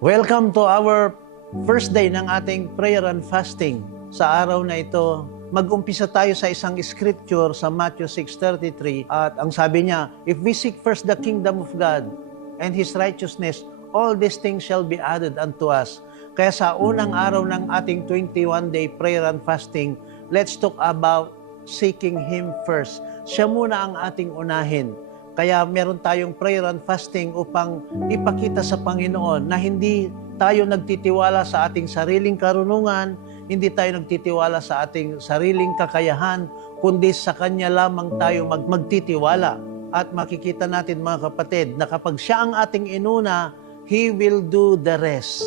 Welcome to our first day ng ating prayer and fasting. Sa araw na ito, mag-umpisa tayo sa isang scripture sa Matthew 6:33 at ang sabi niya, if we seek first the kingdom of God and His righteousness, all these things shall be added unto us. Kaya sa unang araw ng ating 21-day prayer and fasting, let's talk about seeking Him first. Siya muna ang ating unahin. Kaya meron tayong prayer and fasting upang ipakita sa Panginoon na hindi tayo nagtitiwala sa ating sariling karunungan, hindi tayo nagtitiwala sa ating sariling kakayahan, kundi sa Kanya lamang tayo magtitiwala. At makikita natin mga kapatid na kapag siya ang ating inuna, He will do the rest.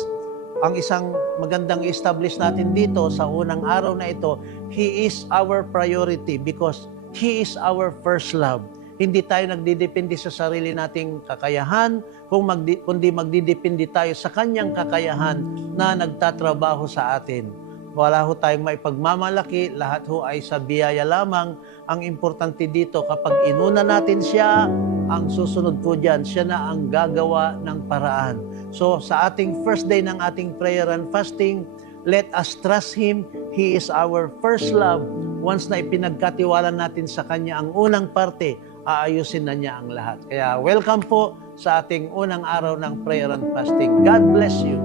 Ang isang magandang establish natin dito sa unang araw na ito, He is our priority because He is our first love. Hindi tayo nagdidepende sa sarili nating kakayahan, kundi magdidepende tayo sa Kanyang kakayahan na nagtatrabaho sa atin. Wala ho tayong maipagmamalaki, lahat ho ay sa biyaya lamang. Ang importante dito, kapag inuna natin siya, ang susunod po dyan, siya na ang gagawa ng paraan. So sa ating first day ng ating prayer and fasting, let us trust Him. He is our first love. Once na ipinagkatiwala natin sa Kanya ang unang parte, aayusin na niya ang lahat. Kaya welcome po sa ating unang araw ng prayer and fasting. God bless you.